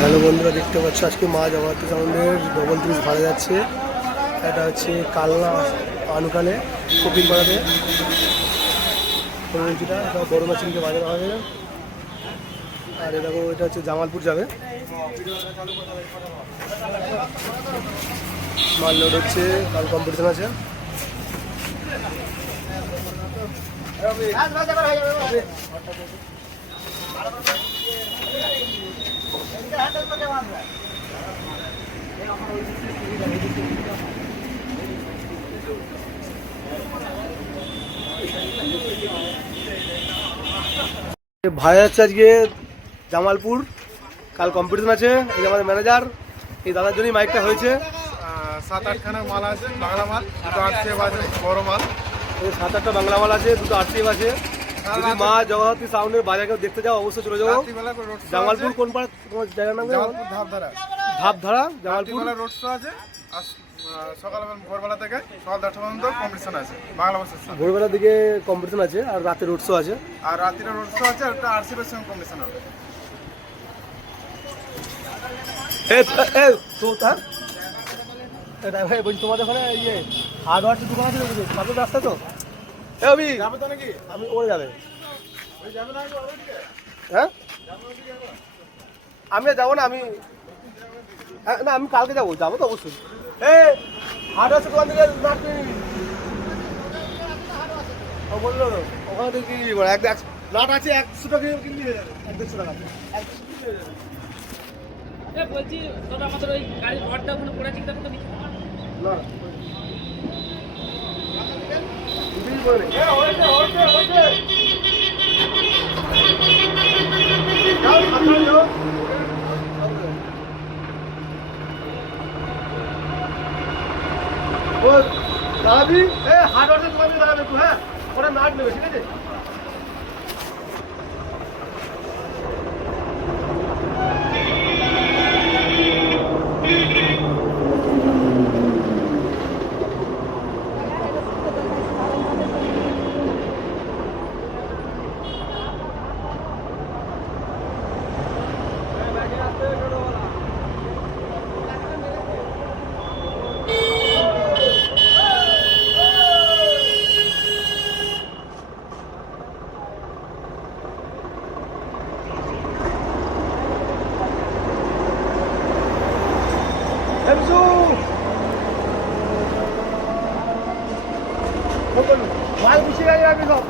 Hello বন্ধুরা, দেখতে পাচ্ছ আজকে মা জগন্নাথ সাউন্ডের ডবল ব্রিজ ভাড়া যাচ্ছে। এটা হচ্ছে কালনা আনুকালে কপিলপাড়াতে এটা বড় মাছিলিকে বাজার হবে। আর এরকম এটা হচ্ছে জামালপুর যাবে। মাল লোড হচ্ছে, কাল কম্পিটিশন আছে। ভাড়া যাচ্ছে আজকে জামালপুর, কাল কম্পিটিশন আছে। এই আমাদের ম্যানেজার, এই দাদার জন্যই মাইকটা হয়েছে। 7-8খানা মাল আছে, বাংলা মাল, দুটো আরসিএফ আছে, বড় মাল। 7-8টা বাংলা মাল আছে, দুটো আরসিএফ আছে। যদি মা জগন্নাথ সাউন্ডের বাজারকেও দেখতে যাও অবশ্যই চলে যাবো। জামালপুর কোন পাড়া তোমার জায়গার নাম? ধাপধারা জামালপুর রোড শো আছে। সকালবেলা ভোরবেলা থেকে সকাল 10টা পর্যন্ত কম্পিটিশন আছে বাংলা ভাষার সাথে। ভোরবেলার দিকে কম্পিটিশন আছে আর রাতে রোড শো আছে। আর রাত্রিরে রোড শো আছে, আর একটা আরসিএফের সঙ্গে কম্পিটিশন হবে। তোমাদের ওখানে ইয়ে হার্ডওয়ার দোকান আছে, পাশের রাস্তা তো? আমি ওরে যাবে। হ্যাঁ, আমি যাবো না, আমি না, আমি কালকে যাবো তো অবশ্যই। হার্ডওয়ার দোকান থেকে নাট কিনে নিবি। বললো ওখানে থেকে কিনে নিবি, এক নাট আছে 100 টাকা কিনবি, 150 টাকা। বলছি তোর আমাদের ওই গাড়ির রডটা ওখানে পড়ে আছে, দেখো তো নিচে। না দাবি হার্ডওয়ার দোকানে দাঁড়াবে একটু। হ্যাঁ, ওরা নাট নেবে, ঠিক আছে? মাল গুছিয়ে রাখবি সব।